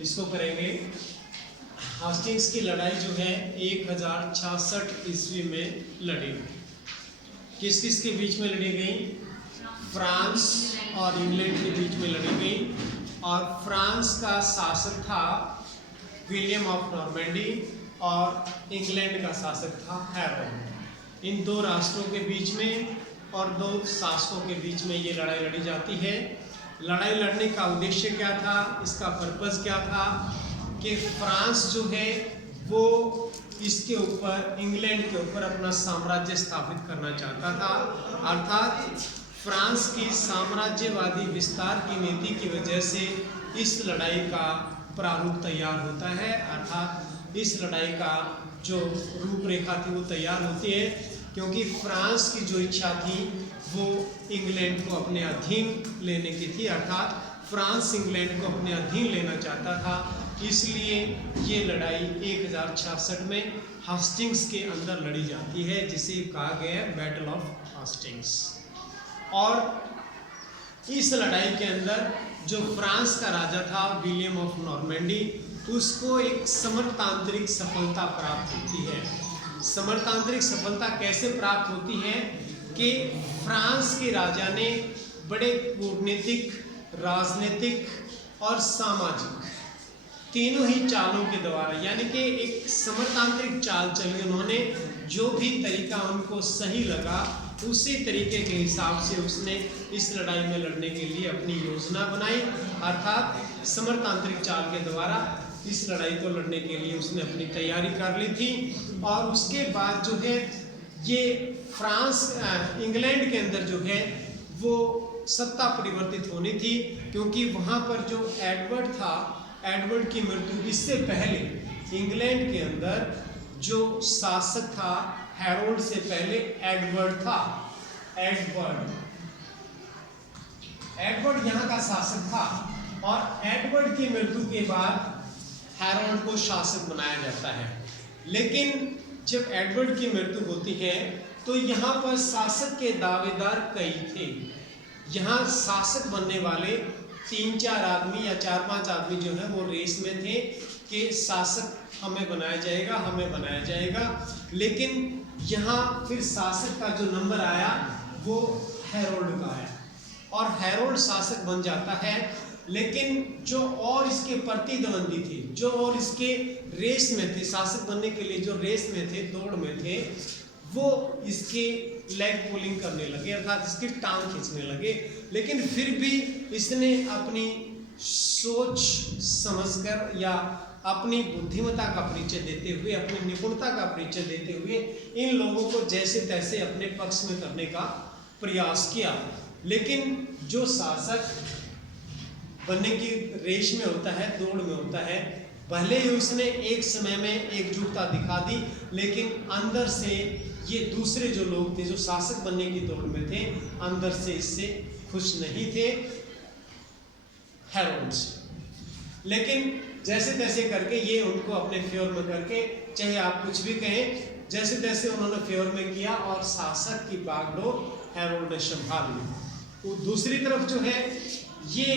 इसको करेंगे। हास्टिंग्स की लड़ाई जो है 1066 ईस्वी में लड़ी। किस किस के बीच में लड़ी गई? फ्रांस और इंग्लैंड के बीच में लड़ी गई। और फ्रांस का शासक था विलियम ऑफ नॉर्मैंडी और इंग्लैंड का शासक था हैरोल्ड। इन दो राष्ट्रों के बीच में और दो शासकों के बीच में ये लड़ाई लड़ी जाती है। लड़ाई लड़ने का उद्देश्य क्या था, इसका पर्पस क्या था कि फ्रांस जो है वो इसके ऊपर, इंग्लैंड के ऊपर अपना साम्राज्य स्थापित करना चाहता था। अर्थात फ्रांस की साम्राज्यवादी विस्तार की नीति की वजह से इस लड़ाई का प्रारूप तैयार होता है। अर्थात इस लड़ाई का जो रूपरेखा थी वो तैयार होती है, क्योंकि फ्रांस की जो इच्छा थी वो इंग्लैंड को अपने अधीन लेने की थी। अर्थात फ्रांस इंग्लैंड को अपने अधीन लेना चाहता था। इसलिए ये लड़ाई 1066 में हास्टिंग्स के अंदर लड़ी जाती है, जिसे कहा गया है बैटल ऑफ हास्टिंग्स। और इस लड़ाई के अंदर जो फ्रांस का राजा था विलियम ऑफ नॉर्मैंडी, उसको एक समरतांत्रिक सफलता प्राप्त होती है। समरतांत्रिक सफलता कैसे प्राप्त होती है कि फ्रांस के राजा ने बड़े कूटनीतिक, राजनीतिक और सामाजिक तीनों ही चालों के द्वारा, यानी कि एक समरतांत्रिक चाल चली। उन्होंने जो भी तरीका उनको सही लगा उसी तरीके के हिसाब से उसने इस लड़ाई में लड़ने के लिए अपनी योजना बनाई। अर्थात समरतांत्रिक चाल के द्वारा इस लड़ाई को लड़ने के लिए उसने अपनी तैयारी कर ली थी। और उसके बाद जो है ये फ्रांस, इंग्लैंड के अंदर जो है वो सत्ता परिवर्तित होनी थी, क्योंकि वहाँ पर जो एडवर्ड था, एडवर्ड की मृत्यु, इससे पहले इंग्लैंड के अंदर जो शासक था हैरोल्ड से पहले एडवर्ड था। एडवर्ड यहाँ का शासक था और एडवर्ड की मृत्यु के बाद हैरोल्ड को शासक बनाया जाता है। लेकिन जब एडवर्ड की मृत्यु होती है तो यहाँ पर शासक के दावेदार कई थे। यहाँ शासक बनने वाले 3-4 आदमी या 4-5 आदमी जो है वो रेस में थे कि शासक हमें बनाया जाएगा, हमें बनाया जाएगा। लेकिन यहाँ फिर शासक का जो नंबर आया वो हैरोल्ड का आया और हैरोल्ड शासक बन जाता है। लेकिन जो और इसके प्रतिद्वंदी थे, जो और इसके रेस में थे, शासक बनने के लिए जो रेस में थे, दौड़ में थे, वो इसके लेग पुलिंग करने लगे, अर्थात इसकी टांग खींचने लगे। लेकिन फिर भी इसने अपनी सोच समझकर या अपनी बुद्धिमत्ता का परिचय देते हुए, अपनी निपुणता का परिचय देते हुए इन लोगों को जैसे तैसे अपने पक्ष में करने का प्रयास किया। लेकिन जो शासक बनने की रेस में होता है, दौड़ में होता है, भले ही उसने एक समय में एकजुटता दिखा दी, लेकिन अंदर से ये दूसरे जो लोग थे, जो शासक बनने की दौड़ में थे, अंदर से इससे खुश नहीं थे हैरोल्ड से। लेकिन जैसे तैसे करके ये उनको अपने फेवर में करके, चाहे आप कुछ भी कहें, जैसे तैसे उन्होंने फेवर में किया और शासक की बागडोर हैरोल्ड ने संभाल ली। तो दूसरी तरफ जो है ये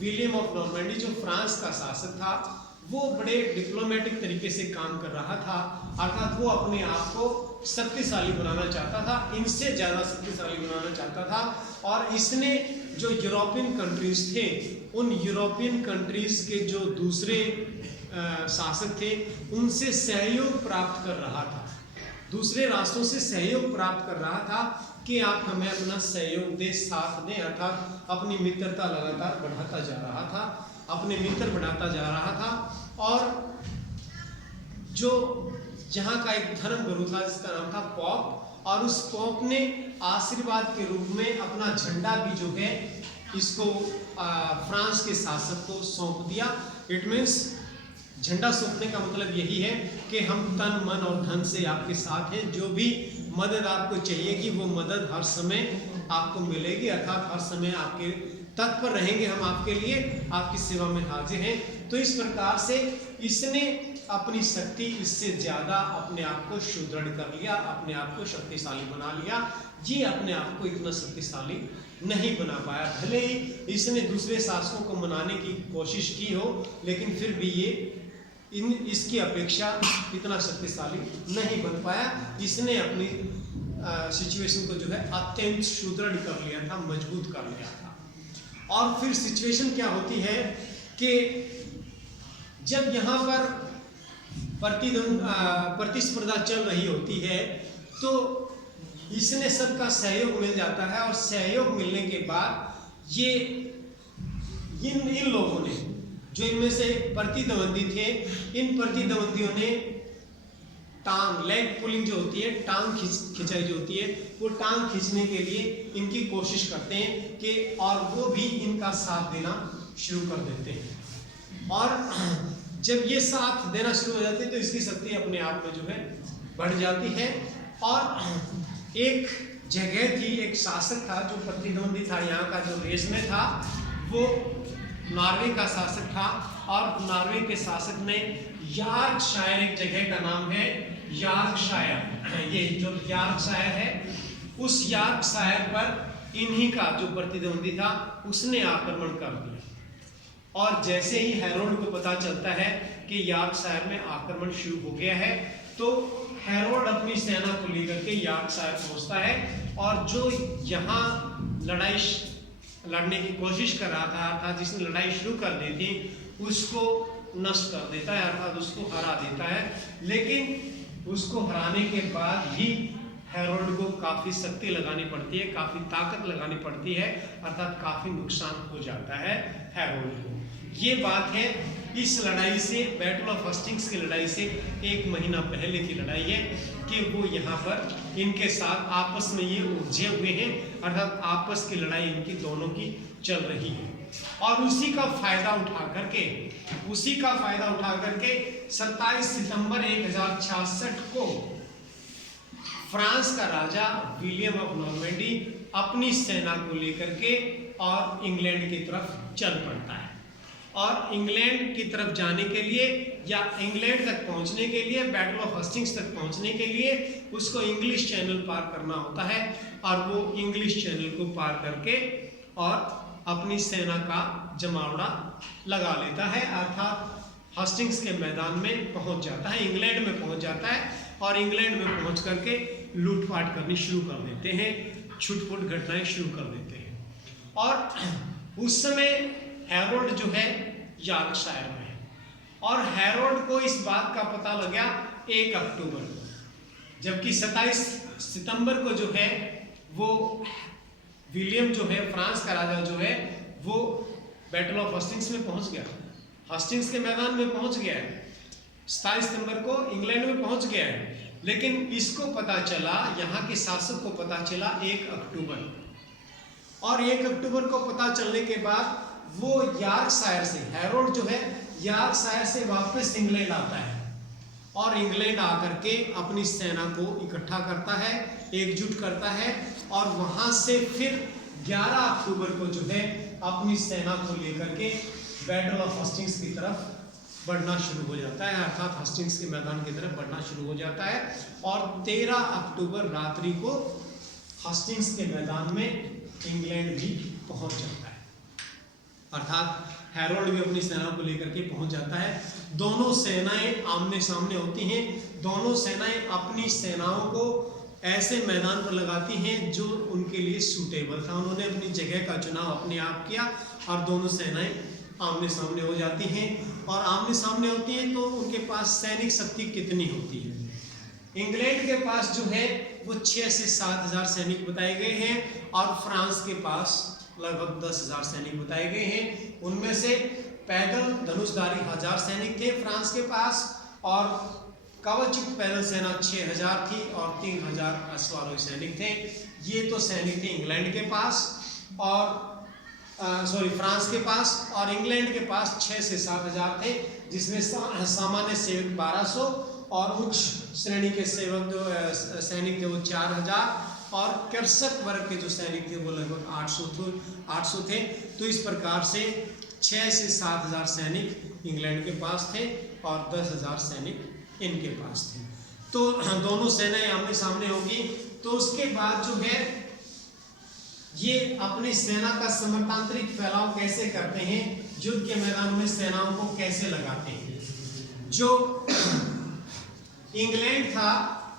विलियम ऑफ नॉर्मैंडी जो फ्रांस का शासक था, वो बड़े डिप्लोमेटिक तरीके से काम कर रहा था। अर्थात वो अपने आप को शक्तिशाली बनाना चाहता था, इनसे ज़्यादा शक्तिशाली बनाना चाहता था। और इसने जो यूरोपियन कंट्रीज थे, उन यूरोपियन कंट्रीज के जो दूसरे शासक थे उनसे सहयोग प्राप्त कर रहा था, दूसरे राष्ट्रों से सहयोग प्राप्त कर रहा था कि आप हमें अपना सहयोग दे, साथ दें। अर्थात अपनी मित्रता लगातार बढ़ाता जा रहा था, अपने मित्र बढ़ाता जा रहा था। और जो यहाँ का एक धर्म गुरु था जिसका नाम था पॉप, और उस पॉप ने आशीर्वाद के रूप में अपना झंडा भी जो है इसको फ्रांस के शासक को सौंप दिया। इट मीन्स झंडा सौंपने का मतलब यही है कि हम तन मन और धन से आपके साथ हैं, जो भी मदद आपको चाहिए कि वो मदद हर समय आपको मिलेगी। अर्थात हर समय आपके तत्पर रहेंगे, हम आपके लिए, आपकी सेवा में हाजिर हैं। तो इस प्रकार से इसने अपनी शक्ति इससे ज़्यादा अपने आप को सुदृढ़ कर लिया, अपने आप को शक्तिशाली बना लिया। ये अपने आप को इतना शक्तिशाली नहीं बना पाया। भले ही इसने दूसरे शासकों को मनाने की कोशिश की हो, लेकिन फिर भी ये इसकी अपेक्षा इतना शक्तिशाली नहीं बन पाया। इसने अपनी सिचुएशन को जो है अत्यंत सुदृढ़ कर लिया था, मजबूत कर लिया था। और फिर सिचुएशन क्या होती है कि जब यहाँ पर प्रतिस्पर्धा चल रही होती है तो इसने सबका सहयोग मिल जाता है, और सहयोग मिलने के बाद ये इन लोगों ने, जो इनमें से प्रतिद्वंदी थे, इन प्रतिद्वंदियों ने टांग, लेग पुलिंग जो होती है, टांग खिंचाई जो होती है, वो टांग खींचने के लिए इनकी कोशिश करते हैं कि, और वो भी इनका साथ देना शुरू कर देते हैं। और जब ये साथ देना शुरू हो जाते हैं तो इसकी शक्ति अपने आप में जो है बढ़ जाती है। और एक जगह थी, एक शासक था जो प्रतिद्वंदी था, यहाँ का जो रेस में था, वो नॉर्वे का शासक था। और नॉर्वे के शासक ने यॉर्कशायर, एक जगह का नाम है यॉर्कशायर, ये जो यॉर्कशायर है, उस यॉर्कशायर पर इन्हीं का जो प्रतिद्वंदी था उसने आक्रमण कर दिया। और जैसे ही हैरोल्ड को पता चलता है कि यॉर्कशायर में आक्रमण शुरू हो गया है, तो हैरोल्ड अपनी सेना को लेकर के यॉर्कशायर पहुंचता है, और जो यहाँ लड़ाई लड़ने की कोशिश कर रहा था, अर्थात जिसने लड़ाई शुरू कर दी थी, उसको नष्ट कर देता है, अर्थात उसको हरा देता है। लेकिन उसको हराने के बाद भी हैरोल्ड को काफ़ी शक्ति लगानी पड़ती है, काफ़ी ताकत लगानी पड़ती है, अर्थात काफ़ी नुकसान हो जाता है हैरोल्ड को। ये बात है इस लड़ाई से, बैटल ऑफ हस्टिंग्स की लड़ाई से 1 महीना पहले की लड़ाई है, कि वो यहाँ पर इनके साथ आपस में ये उलझे हुए हैं, अर्थात आपस की लड़ाई इनकी दोनों की चल रही है। और उसी का फायदा उठा करके 27 सितंबर 1066 को फ्रांस का राजा विलियम ऑफ नॉर्मैंडी अपनी सेना को लेकर के और इंग्लैंड की तरफ चल पड़ता है। और इंग्लैंड की तरफ जाने के लिए, या इंग्लैंड तक पहुंचने के लिए, बैटल ऑफ हस्टिंग्स तक पहुंचने के लिए उसको इंग्लिश चैनल पार करना होता है। और वो इंग्लिश चैनल को पार करके और अपनी सेना का जमावड़ा लगा लेता है, अर्थात हस्टिंग्स के मैदान में पहुंच जाता है, इंग्लैंड में पहुंच जाता है। और इंग्लैंड में पहुंच करके लूटपाट करनी शुरू कर देते हैं, छुटपुट घटनाएं शुरू कर देते हैं। और उस समय हैरोल्ड जो है यॉर्कशायर में है, और हैरोल्ड को इस बात का पता लगा 1 अक्टूबर को, जबकि 27 सितंबर को जो है वो विलियम जो है, फ्रांस का राजा जो है, वो बैटल ऑफ हस्टिंग्स में पहुंच गया, हस्टिंग्स के मैदान में पहुंच गया है। 27 सितंबर को इंग्लैंड में पहुंच गया है। लेकिन इसको पता चला, यहाँ के शासक को पता चला 1 अक्टूबर, और 1 अक्टूबर को पता चलने के बाद वो यॉर्कशायर से, हैरोल्ड जो है यॉर्कशायर से वापस इंग्लैंड आता है, और इंग्लैंड आकर के अपनी सेना को इकट्ठा करता है, एकजुट करता है, और वहाँ से फिर 11 अक्टूबर को जो है अपनी सेना को लेकर के बैटल ऑफ हस्टिंग्स की तरफ बढ़ना शुरू हो जाता है, अर्थात हस्टिंग्स के मैदान की तरफ बढ़ना शुरू हो जाता है। और 13 अक्टूबर रात्रि को हस्टिंग्स के मैदान में इंग्लैंड भी पहुंच जाता है, अर्थात हैरोल्ड भी अपनी सेना को लेकर के पहुंच जाता है। दोनों सेनाएं आमने सामने होती हैं, दोनों सेनाएं अपनी सेनाओं को ऐसे मैदान पर लगाती हैं जो उनके लिए सूटेबल था। उन्होंने अपनी जगह का चुनाव अपने आप किया, और दोनों सेनाएं आमने सामने हो जाती हैं। और आमने सामने होती हैं तो उनके पास सैनिक शक्ति कितनी होती है? इंग्लैंड के पास जो है वो 6 से 7 हज़ार सैनिक बताए गए हैं, और फ्रांस के पास लगभग 10 हज़ार सैनिक बताए गए हैं। उनमें से पैदल धनुषधारी 1000 सैनिक थे फ्रांस के पास, और कवचयुक्त पैदल सेना 6000 थी, और 3000 अश्वारोही सैनिक थे। ये तो सैनिक थे इंग्लैंड के पास, और फ्रांस के पास। और इंग्लैंड के पास 6 से 7 हज़ार थे, जिसमें सामान्य सेवक 1200 और उच्च श्रेणी के सेवक जो सैनिक थे वो 4000, और कृषक वर्ग के जो सैनिक थे वो लगभग 800 थे। तो इस प्रकार से 6 से 7 हज़ार सैनिक इंग्लैंड के पास थे, और 10 हज़ार सैनिक इनके पास थे। तो दोनों सेनाएं आमने सामने होगी। तो उसके बाद जो है ये अपनी सेना का समतांत्रिक फैलाव कैसे करते हैं, युद्ध के मैदान में सेनाओं को कैसे लगाते हैं। जो इंग्लैंड था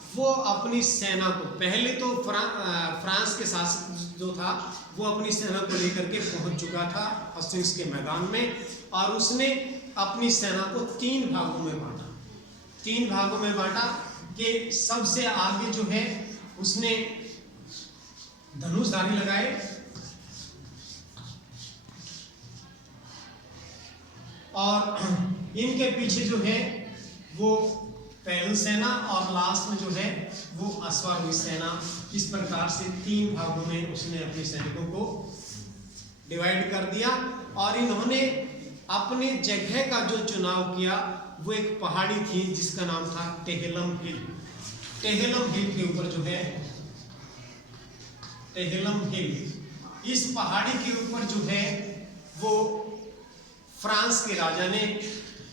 वो अपनी सेना को, पहले तो फ्रांस के शासक जो था वो अपनी सेना को लेकर के पहुंच चुका था हस्टिंग्स के मैदान में, और उसने अपनी सेना को 3 भागों में बांटा। 3 भागों में बांटा कि सबसे आगे जो है उसने धनुषधारी लगाए, और इनके पीछे जो है वो पैदल सेना, और लास्ट में जो है वो अश्वारोही सेना। इस प्रकार से 3 भागों में उसने अपने सैनिकों को डिवाइड कर दिया, और इन्होंने अपने जगह का जो चुनाव किया वो एक पहाड़ी थी जिसका नाम था टेहलम हिल। टेहलम हिल के ऊपर जो है टेहलम हिल, इस पहाड़ी के ऊपर जो है वो फ्रांस के राजा ने,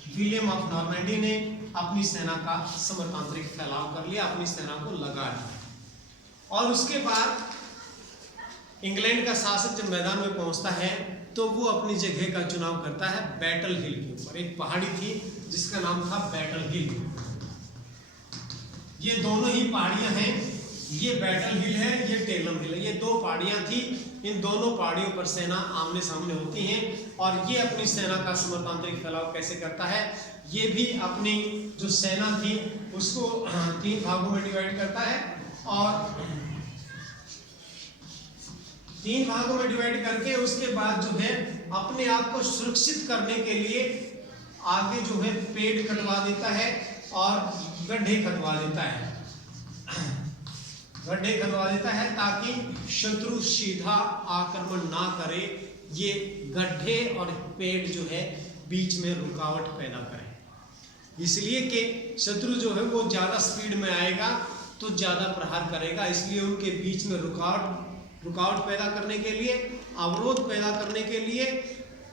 विलियम ऑफ नॉर्मैंडी ने अपनी सेना का समतांत्रिक फैलाव कर लिया, अपनी सेना को लगा दिया। और उसके बाद इंग्लैंड का शासक जब मैदान में पहुंचता है तो वो अपनी जगह का चुनाव करता है बैटल हिल के ऊपर। एक पहाड़ी थी जिसका नाम था बैटल हिल। ये दोनों ही पहाड़ियां हैं, ये बैटल हिल है, ये टेलम हिल है। ये 2 पहाड़ियां थी, इन दोनों पहाड़ियों पर सेना आमने सामने होती हैं, और ये अपनी सेना का समतांत्रिक फैलाव कैसे करता है, ये भी अपनी जो सेना थी उसको 3 भागों में डिवाइड करता है, और 3 भागों में डिवाइड करके उसके बाद जो है अपने आप को सुरक्षित करने के लिए आगे जो है पेड़ कटवा देता है और गड्ढे खदवा देता है। गड्ढे खदवा देता है ताकि शत्रु सीधा आक्रमण ना करे। ये गड्ढे और पेड़ जो है बीच में रुकावट पैदा करे, इसलिए कि शत्रु जो है वो ज़्यादा स्पीड में आएगा तो ज़्यादा प्रहार करेगा, इसलिए उनके बीच में रुकावट पैदा करने के लिए, अवरोध पैदा करने के लिए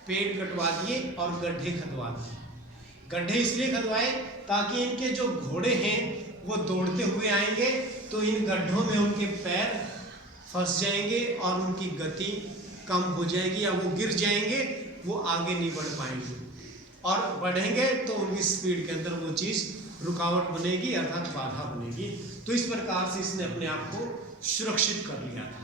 पेड़ कटवा दिए और गड्ढे खदवा दिए। गड्ढे इसलिए खदवाए ताकि इनके जो घोड़े हैं वो दौड़ते हुए आएंगे तो इन गड्ढों में उनके पैर फंस जाएंगे और उनकी गति कम हो जाएगी, या वो गिर जाएंगे, वो आगे नहीं बढ़ पाएंगे, और बढ़ेंगे तो उनकी स्पीड के अंदर वो चीज़ रुकावट बनेगी, अर्थात बाधा बनेगी। तो इस प्रकार से इसने अपने आप को सुरक्षित कर लिया था।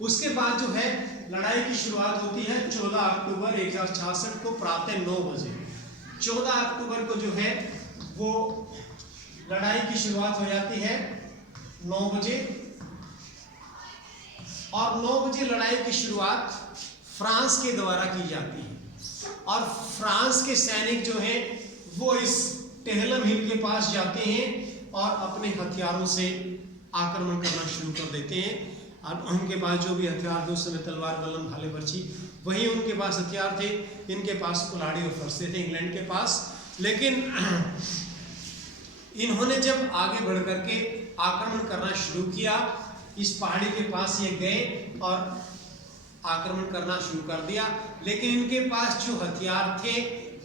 उसके बाद जो है लड़ाई की शुरुआत होती है 14 अक्टूबर 1066 को प्रातः 9 बजे। 14 अक्टूबर को जो है वो लड़ाई की शुरुआत हो जाती है 9 बजे, और 9 बजे लड़ाई की शुरुआत फ्रांस के द्वारा की जाती है, और फ्रांस के सैनिक जो हैं वो इस टेहलम हिल के पास जाते हैं और अपने हथियारों से आक्रमण करना शुरू कर देते हैं। और उनके पास जो भी हथियार थे उस समय तलवार, कलम, भाले, बर्छी, वही उनके पास हथियार थे। इनके पास कुल्हाड़ी और फरसे थे इंग्लैंड के पास। लेकिन इन्होंने जब आगे बढ़ करके आक्रमण करना शुरू किया, इस पहाड़ी के पास ये गए और आक्रमण करना शुरू कर दिया, लेकिन इनके पास जो हथियार थे,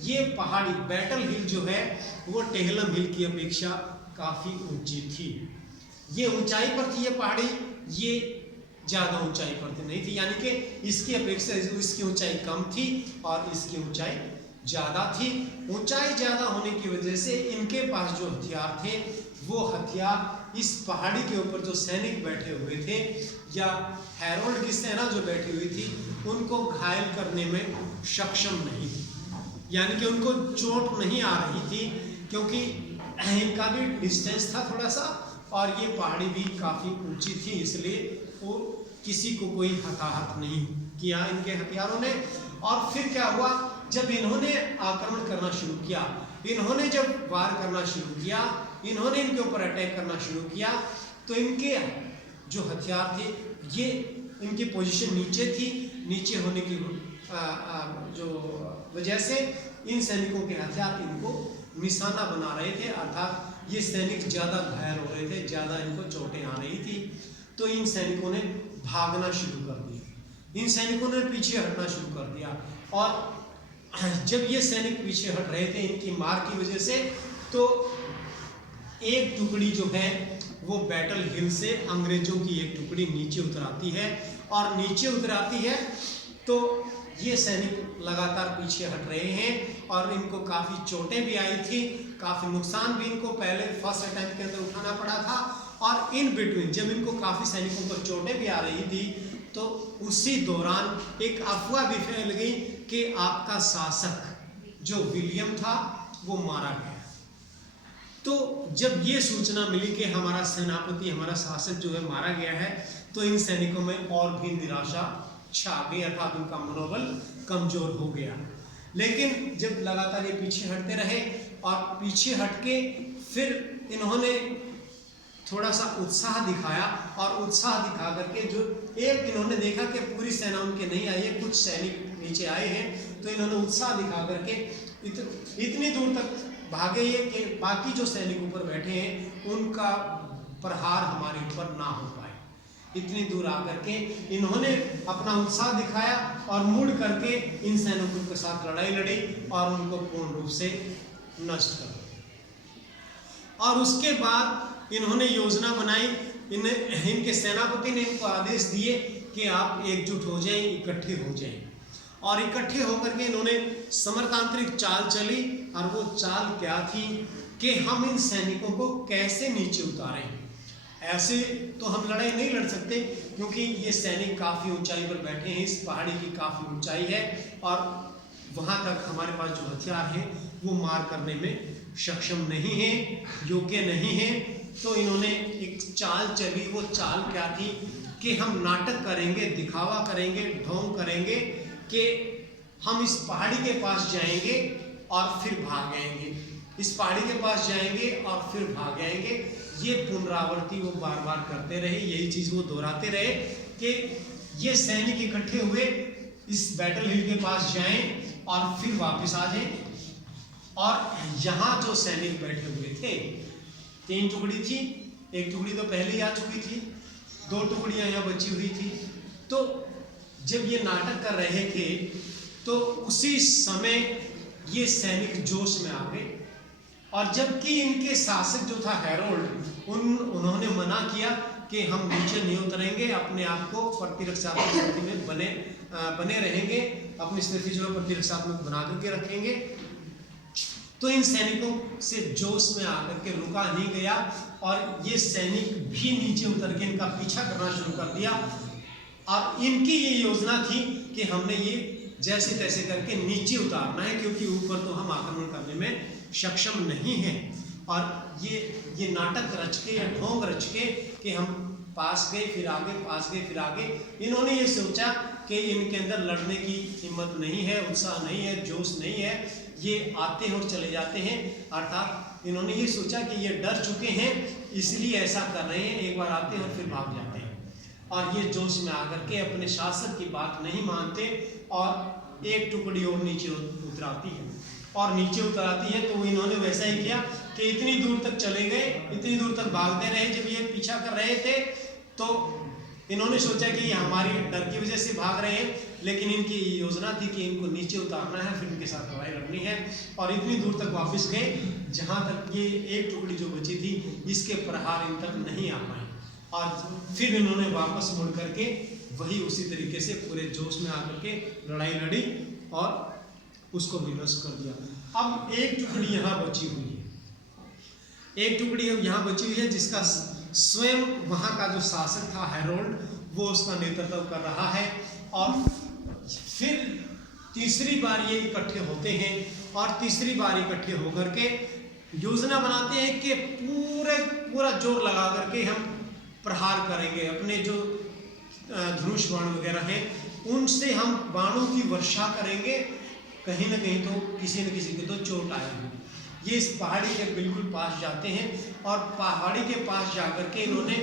ये पहाड़ी बैटल हिल जो है वो टेहलम हिल की अपेक्षा काफ़ी ऊंची थी। ये ऊंचाई पर थी ये पहाड़ी, ये ज़्यादा ऊंचाई पर नहीं थी, यानी कि इसकी अपेक्षा इसकी ऊंचाई कम थी और इसकी ऊंचाई ज़्यादा थी। ऊंचाई ज़्यादा होने की वजह से इनके पास जो हथियार थे वो हथियार इस पहाड़ी के ऊपर जो सैनिक बैठे हुए थे या हैरोल्ड की सेना जो बैठी हुई थी उनको घायल करने में सक्षम नहीं थी, यानी कि उनको चोट नहीं आ रही थी, क्योंकि इनका भी डिस्टेंस था थोड़ा सा और ये पहाड़ी भी काफ़ी ऊंची थी, इसलिए वो किसी को कोई हताहत नहीं किया इनके हथियारों ने। और फिर क्या हुआ, जब इन्होंने आक्रमण करना शुरू किया, इन्होंने जब वार करना शुरू किया, इन्होंने इनके ऊपर अटैक करना शुरू किया, तो इनके जो हथियार थे ये इनकी पोजीशन नीचे थी। नीचे होने की जो वजह से इन सैनिकों के हथियार इनको निशाना बना रहे थे, अर्थात ये सैनिक ज़्यादा घायल हो रहे थे, ज़्यादा इनको चोटें आ रही थी। तो इन सैनिकों ने भागना शुरू कर दिया, इन सैनिकों ने पीछे हटना शुरू कर दिया। और जब ये सैनिक पीछे हट रहे थे इनकी मार की वजह से, तो एक टुकड़ी जो है वो बैटल हिल से अंग्रेजों की एक टुकड़ी नीचे उतर आती है और नीचे उतर आती है तो ये सैनिक लगातार पीछे हट रहे हैं और इनको काफ़ी चोटें भी आई थी, काफ़ी नुकसान भी इनको पहले फर्स्ट अटैम्प्ट के अंदर उठाना पड़ा था। और इन बिटवीन जब इनको काफ़ी सैनिकों को चोटें भी आ रही थी तो उसी दौरान एक अफवाह भी फैल गई कि आपका शासक जो विलियम था वो मारा गया। तो जब ये सूचना मिली कि हमारा सेनापति, हमारा शासक जो है मारा गया है, तो इन सैनिकों में और भी निराशा छा गई, अर्थात उनका मनोबल कमजोर हो गया। लेकिन जब लगातार ये पीछे हटते रहे और पीछे हटके फिर इन्होंने थोड़ा सा उत्साह दिखाया और उत्साह दिखा करके जो एक इन्होंने देखा कि पूरी सेना उनके नहीं आई है, कुछ सैनिक नीचे आए हैं, तो इन्होंने उत्साह दिखा करके इतनी दूर तक भागे ये कि बाकी जो सैनिक ऊपर बैठे हैं उनका प्रहार हमारे ऊपर ना हो पाए। इतनी दूर आकर के इन्होंने अपना उत्साह दिखाया और मुड़ करके इन सैनिकों के साथ लड़ाई लड़ी और उनको पूर्ण रूप से नष्ट कर दिया। और उसके बाद इन्होंने योजना बनाई, इनके सेनापति ने इनको आदेश दिए कि आप एकजुट हो जाएं, इकट्ठे हो जाएं। और इकट्ठे होकर के इन्होंने समरतांत्रिक चाल चली। और वो चाल क्या थी कि हम इन सैनिकों को कैसे नीचे उतारें। ऐसे तो हम लड़ाई नहीं लड़ सकते क्योंकि ये सैनिक काफ़ी ऊंचाई पर बैठे हैं, इस पहाड़ी की काफ़ी ऊंचाई है और वहाँ तक हमारे पास जो हथियार हैं वो मार करने में सक्षम नहीं है, योग्य नहीं है। तो इन्होंने एक चाल चली। वो चाल क्या थी कि हम नाटक करेंगे, दिखावा करेंगे, ढोंग करेंगे कि हम इस पहाड़ी के पास जाएंगे और फिर भाग आएंगे, इस पहाड़ी के पास जाएंगे और फिर भाग आएंगे। ये पुनरावृत्ति वो बार बार करते रहे, यही चीज़ वो दोहराते रहे कि ये सैनिक इकट्ठे हुए इस बैटल हिल के पास जाएं और फिर वापस आ जाएं। और यहाँ जो सैनिक बैठे हुए थे, 3 टुकड़ी थी, 1 टुकड़ी तो पहले ही आ चुकी थी, 2 टुकड़ियाँ यहाँ बची हुई थी। तो जब ये नाटक कर रहे थे तो उसी समय ये सैनिक जोश में आ गए। और जबकि इनके शासक जो था हेरोल्ड, उन्होंने मना किया कि हम नीचे नहीं उतरेंगे, अपने आप को प्रतिरक्षात्मक स्थिति में बने रहेंगे, अपनी स्थिति जो है प्रतिरक्षात्मक बना करके रखेंगे। तो इन सैनिकों से जोश में आकर के रुका नहीं गया और ये सैनिक भी नीचे उतर के इनका पीछा करना शुरू कर दिया। और इनकी ये योजना थी कि हमने ये जैसे तैसे करके नीचे उतारना है क्योंकि ऊपर तो हम आक्रमण करने में सक्षम नहीं हैं। और ये नाटक रच के या ढोंग रच के कि हम पास गए फिर आगे, पास गए फिर आगे। इन्होंने ये सोचा कि इनके अंदर लड़ने की हिम्मत नहीं है, उत्साह नहीं है, जोश नहीं है, ये आते हैं और चले जाते हैं। अर्थात इन्होंने ये सोचा कि ये डर चुके हैं इसलिए ऐसा कर रहे हैं, एक बार आते हैं और फिर भाग जाते हैं। और ये जोश में आकर के अपने शासक की बात नहीं मानते और एक टुकड़ी और नीचे उतराती है और नीचे उतराती है। तो इन्होंने वैसा ही किया कि इतनी दूर तक चले गए, इतनी दूर तक भागते रहे। जब ये पीछा कर रहे थे तो इन्होंने सोचा कि ये हमारी डर की वजह से भाग रहे हैं, लेकिन इनकी योजना थी कि इनको नीचे उतारना है, फिर इनके साथ लड़ाई लड़नी है। और इतनी दूर तक वापस गए जहाँ तक ये एक टुकड़ी जो बची थी इसके प्रहार इन तक नहीं आ पाए। और फिर इन्होंने वापस मुड़ करके वही उसी तरीके से पूरे जोश में आकर के लड़ाई लड़ी और उसको विनष्ट कर दिया। अब एक टुकड़ी यहाँ बची हुई है, एक टुकड़ी यहाँ बची हुई है जिसका स्वयं वहाँ का जो शासक था हेरोल्ड, वो उसका नेतृत्व कर रहा है। और फिर तीसरी बार ये इकट्ठे होते हैं और तीसरी बार इकट्ठे होकर के योजना बनाते हैं कि पूरा जोर लगा करके हम प्रहार करेंगे। अपने जो धनुष बाण वगैरह हैं उनसे हम बाणों की वर्षा करेंगे, कहीं ना कहीं तो किसी न किसी को तो चोट आएगी। ये इस पहाड़ी के बिल्कुल पास जाते हैं और पहाड़ी के पास जाकर के इन्होंने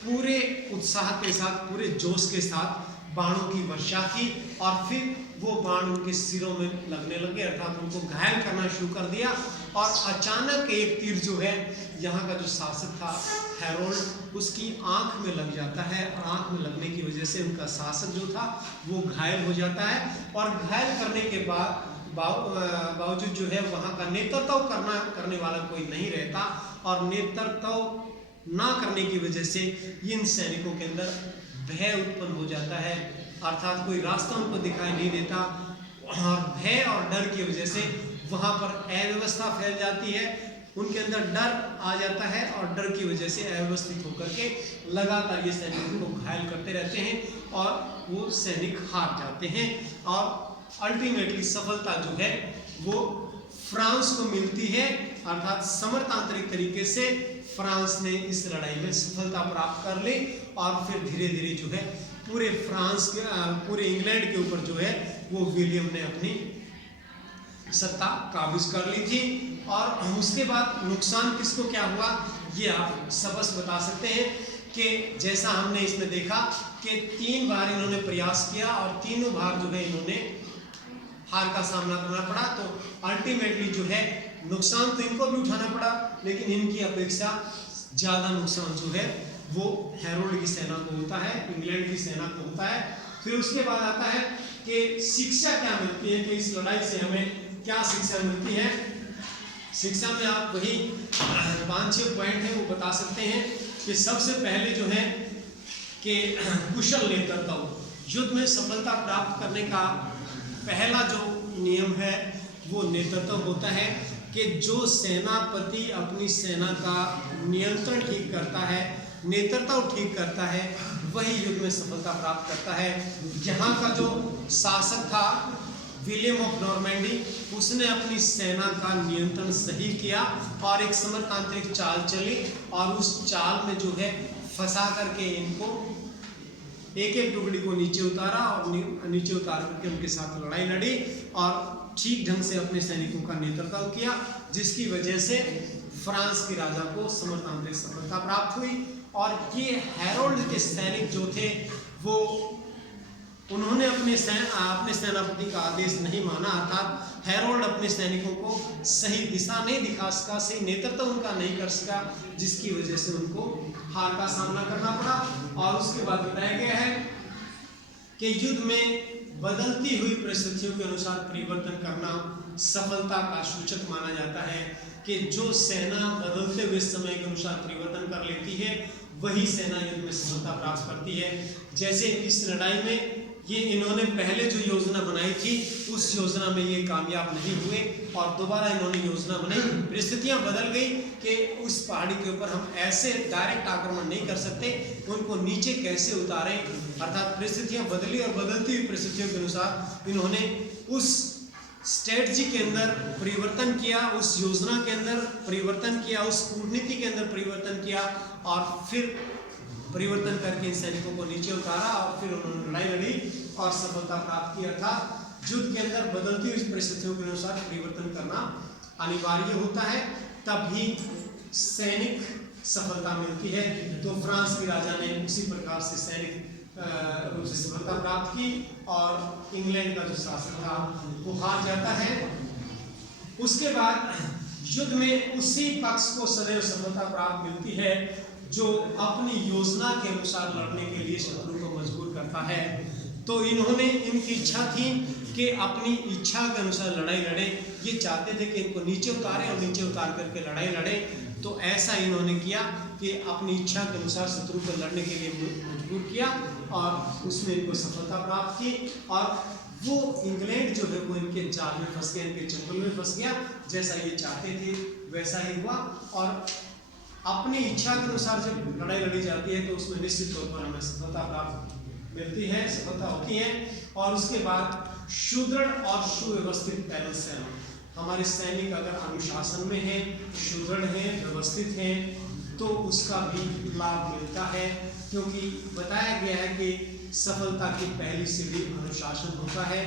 पूरे उत्साह के साथ, पूरे जोश के साथ बाणों की वर्षा की और फिर वो बाण उनके सिरों में लगने लगे, अर्थात उनको घायल करना शुरू कर दिया। और अचानक एक तीर जो है यहाँ का जो शासक था हेरोल्ड, उसकी आंख में लग जाता है। आंख में लगने की वजह से उनका शासक जो था वो घायल हो जाता है। और घायल करने के बावजूद जो है वहाँ का नेतृत्व करने वाला कोई नहीं रहता और नेतृत्व ना करने की वजह से इन सैनिकों के अंदर भय उत्पन्न हो जाता है, अर्थात कोई रास्ता उनको दिखाई नहीं देता और भय और डर की वजह से वहाँ पर अव्यवस्था फैल जाती है, उनके अंदर डर आ जाता है और डर की वजह से अव्यवस्थित होकर के लगातार ये सैनिकों को घायल करते रहते हैं और वो सैनिक हार जाते हैं और अल्टीमेटली सफलता जो है वो फ्रांस को मिलती है, अर्थात समरतांत्रिक तरीके से फ्रांस ने इस लड़ाई में सफलता प्राप्त कर ली और फिर धीरे धीरे जो है पूरे फ्रांस के पूरे इंग्लैंड के ऊपर जो है वो विलियम ने अपनी सत्ता काबिज कर ली थी। और उसके बाद नुकसान किसको क्या हुआ ये आप स्पष्ट बता सकते हैं कि जैसा हमने इसमें देखा कि 3 बार इन्होंने प्रयास किया और तीनों बार जो है इन्होंने हार का सामना करना पड़ा। तो अल्टीमेटली जो है नुकसान तो इनको भी उठाना पड़ा, लेकिन इनकी अपेक्षा ज़्यादा नुकसान जो है वो हैरोल्ड की सेना को होता है, इंग्लैंड की सेना को होता है। फिर उसके बाद आता है कि शिक्षा क्या मिलती है, कि इस लड़ाई से हमें क्या शिक्षा मिलती है। शिक्षा में आप वही 5-6 पॉइंट हैं वो बता सकते हैं कि सबसे पहले जो है कि कुशल नेतृत्व, युद्ध में सफलता प्राप्त करने का पहला जो नियम है वो नेतृत्व होता है कि जो सेनापति अपनी सेना का नियंत्रण ठीक करता है, नेतृत्व ठीक करता है, वही युद्ध में सफलता प्राप्त करता है। यहाँ का जो शासक था विलियम ऑफ नॉर्मैंडी, उसने अपनी सेना का नियंत्रण सही किया और एक समरतांत्रिक चाल चली और उस चाल में जो है फंसा करके इनको एक एक टुकड़ी को नीचे उतारा और नीचे उतार करके उनके साथ लड़ाई लड़ी और ठीक ढंग से अपने सैनिकों का नेतृत्व किया, जिसकी वजह से फ्रांस के राजा को समरतांत्रिक सफलता प्राप्त हुई। और ये हैरोल्ड के सैनिक जो थे वो उन्होंने अपने सेनापति का आदेश नहीं माना, अर्थात हैरोल्ड अपने सैनिकों को सही दिशा नहीं दिखा सका, सही नेतृत्व उनका नहीं कर सका, जिसकी वजह से उनको हार का सामना करना पड़ा। और उसके बाद बताया गया है कि युद्ध में बदलती हुई परिस्थितियों के अनुसार परिवर्तन करना सफलता का सूचक माना जाता है, कि जो सेना बदलते हुए समय के अनुसार परिवर्तन कर लेती है वही सेना युद्ध में सफलता प्राप्त करती है। जैसे इस लड़ाई में ये इन्होंने पहले जो योजना बनाई थी उस योजना में ये कामयाब नहीं हुए और दोबारा इन्होंने योजना बनाई, परिस्थितियां बदल गई कि उस पहाड़ी के ऊपर हम ऐसे डायरेक्ट आक्रमण नहीं कर सकते, उनको नीचे कैसे उतारें, अर्थात परिस्थितियां बदली और बदलती हुई परिस्थितियों के अनुसार इन्होंने उस स्ट्रेटजी के अंदर परिवर्तन किया, उस योजना के अंदर परिवर्तन किया, उस कूटनीति के अंदर परिवर्तन किया और फिर परिवर्तन करके इन सैनिकों को नीचे उतारा और फिर उन्होंने लड़ाई लड़ी और सफलता प्राप्त की। अर्थात युद्ध के अंदर बदलती हुई परिस्थितियों के अनुसार परिवर्तन करना अनिवार्य होता है, तभी सैनिक सफलता मिलती है। तो फ्रांस के राजा ने उसी प्रकार से सैनिक रूप से सफलता प्राप्त की और इंग्लैंड का जो शासक था वो हार जाता है। उसके बाद युद्ध में उसी पक्ष को सदैव सफलता प्राप्त मिलती है जो अपनी योजना के अनुसार लड़ने के लिए शत्रु को मजबूर करता है। तो इन्होंने, इनकी इच्छा थी कि अपनी इच्छा के अनुसार लड़ाई लड़े, ये चाहते थे कि इनको नीचे उतारें और नीचे उतार करके लड़ाई लड़े। तो ऐसा इन्होंने किया कि अपनी इच्छा के अनुसार शत्रु को लड़ने के लिए मजबूर किया और उसमें इनको सफलता प्राप्त की। और वो इंग्लैंड जो है वो इनके जाल में फंस गया, इनके चंगुल में फंस गया, जैसा ये चाहते थे वैसा ही हुआ। और अपनी इच्छा के अनुसार जब लड़ाई लड़ी जाती है तो उसमें निश्चित तौर पर हमें सफलता प्राप्त मिलती है, सफलता होती है। और उसके बाद सुदृढ़ और सुव्यवस्थित पैदल सेना, हमारे सैनिक अगर अनुशासन में हैं, सुदृढ़ हैं, व्यवस्थित हैं तो उसका भी लाभ मिलता है, क्योंकि बताया गया है कि सफलता की पहली सीढ़ी अनुशासन होता है।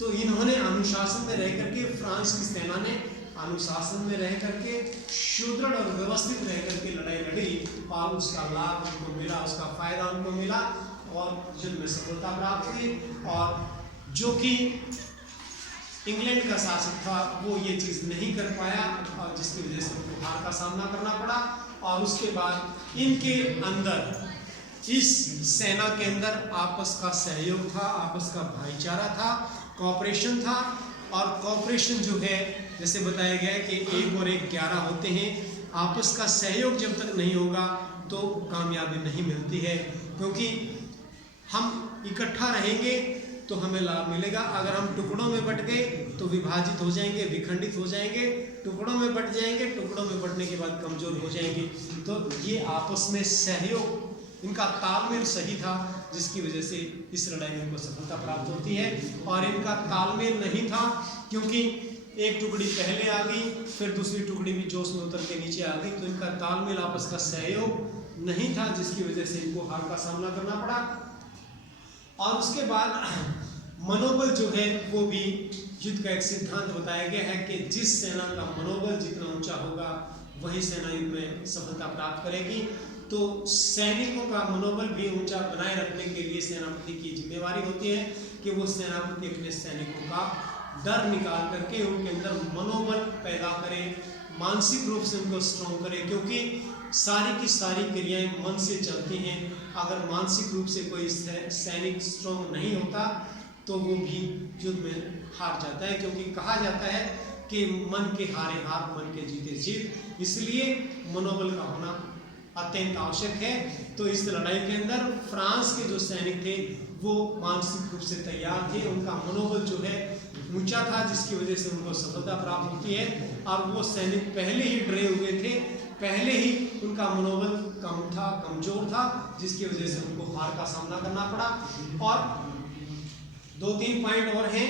तो इन्होंने अनुशासन में रह करके, फ्रांस की सेना ने अनुशासन में रह करके सुदृढ़ और व्यवस्थित रह करके लड़ाई लड़ी और उसका लाभ उनको मिला, उसका फायदा उनको मिला और युद्ध में सफलता प्राप्त हुई। और जो कि इंग्लैंड का शासक था वो ये चीज़ नहीं कर पाया और जिसकी वजह से उनको हार का सामना करना पड़ा। और उसके बाद इनके अंदर, इस सेना के अंदर आपस का सहयोग था, आपस का भाईचारा था, कॉपरेशन था। और कॉपरेशन जो है, जैसे बताया गया है कि 1 और 1 11 होते हैं। आपस का सहयोग जब तक नहीं होगा तो कामयाबी नहीं मिलती है, क्योंकि हम इकट्ठा रहेंगे तो हमें लाभ मिलेगा। अगर हम टुकड़ों में बट गए तो विभाजित हो जाएंगे, विखंडित हो जाएंगे, टुकड़ों में बट जाएंगे, टुकड़ों में बटने के बाद कमजोर हो जाएंगे। तो ये आपस में सहयोग, इनका तालमेल सही था, जिसकी वजह से इस लड़ाई में को सफलता प्राप्त होती है। और इनका तालमेल नहीं था क्योंकि एक टुकड़ी पहले आ गई, फिर दूसरी टुकड़ी भी जोश में उतर के नीचे आ गई, तो इनका तालमेल, आपस का सहयोग नहीं था, जिसकी वजह से इनको हार का सामना करना पड़ा। और उसके बाद मनोबल जो है वो भी युद्ध का एक सिद्धांत बताया गया है कि जिस सेना का मनोबल जितना ऊंचा होगा वही सेना युद्ध में सफलता प्राप्त करेगी। तो सैनिकों का मनोबल भी ऊंचा बनाए रखने के लिए सेनापति की जिम्मेवारी होती है कि वो सेनापति अपने सैनिकों का डर निकाल करके उनके अंदर मनोबल पैदा करे, मानसिक रूप से उनको स्ट्रॉन्ग करे, क्योंकि सारी की सारी क्रियाएं मन से चलती हैं। अगर मानसिक रूप से कोई सैनिक स्ट्रॉन्ग नहीं होता तो वो भी युद्ध में हार जाता है, क्योंकि कहा जाता है कि मन के हारे हार, मन के जीते जीत। इसलिए मनोबल का होना अत्यंत आवश्यक है। तो इस लड़ाई के अंदर फ्रांस के जो सैनिक थे वो मानसिक रूप से तैयार थे, उनका मनोबल जो है ऊंचा था, जिसकी वजह से उनको सफलता प्राप्त होती है। और वो सैनिक पहले ही डरे हुए थे, पहले ही उनका मनोबल कम था, कमजोर था, जिसकी वजह से उनको हार का सामना करना पड़ा। और 2-3 पॉइंट और हैं,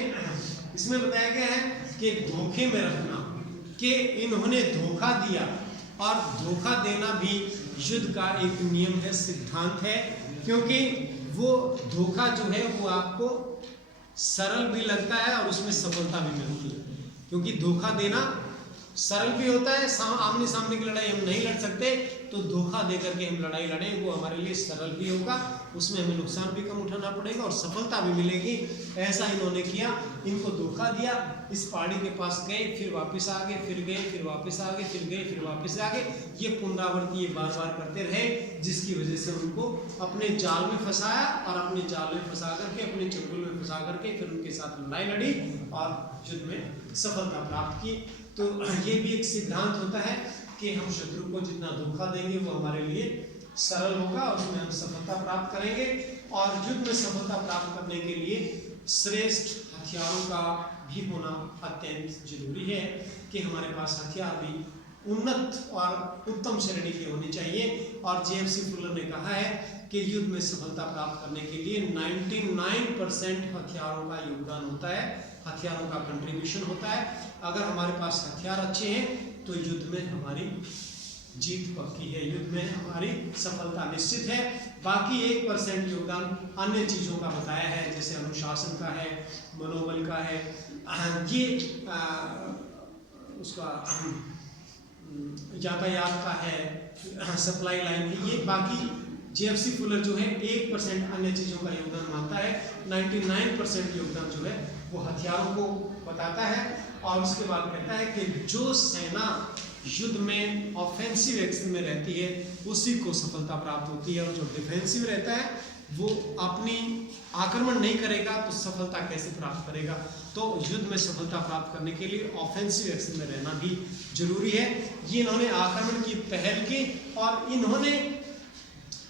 इसमें बताया गया है कि धोखे में रखना, कि इन्होंने धोखा दिया, और धोखा देना भी युद्ध का एक नियम है, सिद्धांत है, क्योंकि वो धोखा जो है वो आपको सरल भी लगता है और उसमें सफलता भी मिलती है। क्योंकि धोखा देना सरल भी होता है, आमने सामने की लड़ाई हम नहीं लड़ सकते, तो धोखा दे करके हम लड़ाई लड़ें वो हमारे लिए सरल भी होगा, उसमें हमें नुकसान भी कम उठाना पड़ेगा और सफलता भी मिलेगी। ऐसा इन्होंने किया, इनको धोखा दिया, इस पहाड़ी के पास गए, फिर वापस आ गए, फिर गए, फिर वापस आ गए, फिर गए, फिर वापस आ गए। ये पुनरावृत्ति ये बार बार करते रहे, जिसकी वजह से उनको अपने जाल में फंसाया, और अपने जाल में फंसा करके, अपने चंगुल में फंसा करके फिर उनके साथ लड़ाई लड़ी और युद्ध में सफलता प्राप्त की। तो ये भी एक सिद्धांत होता है कि हम शत्रु को जितना धोखा देंगे वो हमारे लिए सरल होगा और उसमें हम सफलता प्राप्त करेंगे। और युद्ध में सफलता प्राप्त करने के लिए श्रेष्ठ हथियारों का भी होना अत्यंत जरूरी है, कि हमारे पास हथियार भी उन्नत और उत्तम श्रेणी के होने चाहिए। और जेएफसी फुलर ने कहा है कि युद्ध में सफलता प्राप्त करने के लिए 99% हथियारों का योगदान होता है, हथियारों का कंट्रीब्यूशन होता है। अगर हमारे पास हथियार अच्छे हैं तो युद्ध में हमारी जीत पक्की है, युद्ध में हमारी सफलता निश्चित है। बाकी 1% योगदान अन्य चीज़ों का बताया है, जैसे अनुशासन का है, मनोबल का है, ये उसका यातायात का है, सप्लाई लाइन की, ये बाकी जेएफसी फुलर जो है 1% अन्य चीज़ों का योगदान मानता है। 99% योगदान जो है वो हथियारों को बताता है। और उसके बाद कहता है कि जो सेना युद्ध में ऑफेंसिव एक्शन में रहती है उसी को सफलता प्राप्त होती है, और जो डिफेंसिव रहता है वो अपनी आक्रमण नहीं करेगा तो सफलता कैसे प्राप्त करेगा। तो युद्ध में सफलता प्राप्त करने के लिए ऑफेंसिव एक्शन में रहना भी जरूरी है। ये इन्होंने आक्रमण की पहल की और इन्होंने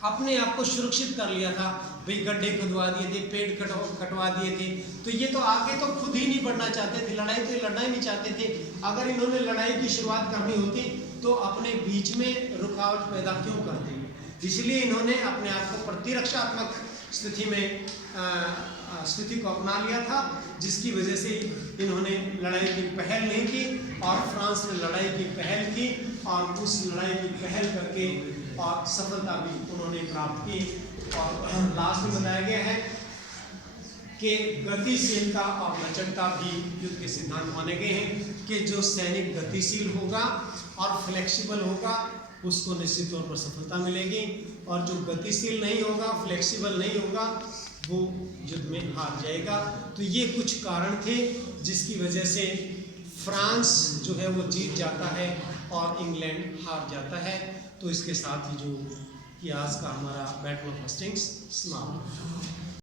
अपने आप को सुरक्षित कर लिया था, भाई गड्ढे खुदवा दिए थे, पेड़ कटवा दिए थे, तो ये तो आगे तो खुद ही नहीं बढ़ना चाहते थे, लड़ाई तो लड़ना ही नहीं चाहते थे। अगर इन्होंने लड़ाई की शुरुआत करनी होती तो अपने बीच में रुकावट पैदा क्यों करते, इसलिए इन्होंने अपने आप को प्रतिरक्षात्मक स्थिति में स्थिति को अपना लिया था, जिसकी वजह से इन्होंने लड़ाई की पहल नहीं की। और फ्रांस ने लड़ाई की पहल की और उस लड़ाई की पहल करके और सफलता भी उन्होंने प्राप्त की। और लास्ट में बताया गया है कि गतिशीलता और लचकता भी युद्ध के सिद्धांत माने गए हैं, कि जो सैनिक गतिशील होगा और फ्लेक्सिबल होगा उसको निश्चित तौर पर सफलता मिलेगी, और जो गतिशील नहीं होगा, फ्लेक्सिबल नहीं होगा, वो युद्ध में हार जाएगा। तो ये कुछ कारण थे जिसकी वजह से फ्रांस जो है वो जीत जाता है और इंग्लैंड हार जाता है। तो इसके साथ ही जो कि आज का हमारा बैटल ऑफ हेस्टिंग्स समाप्त।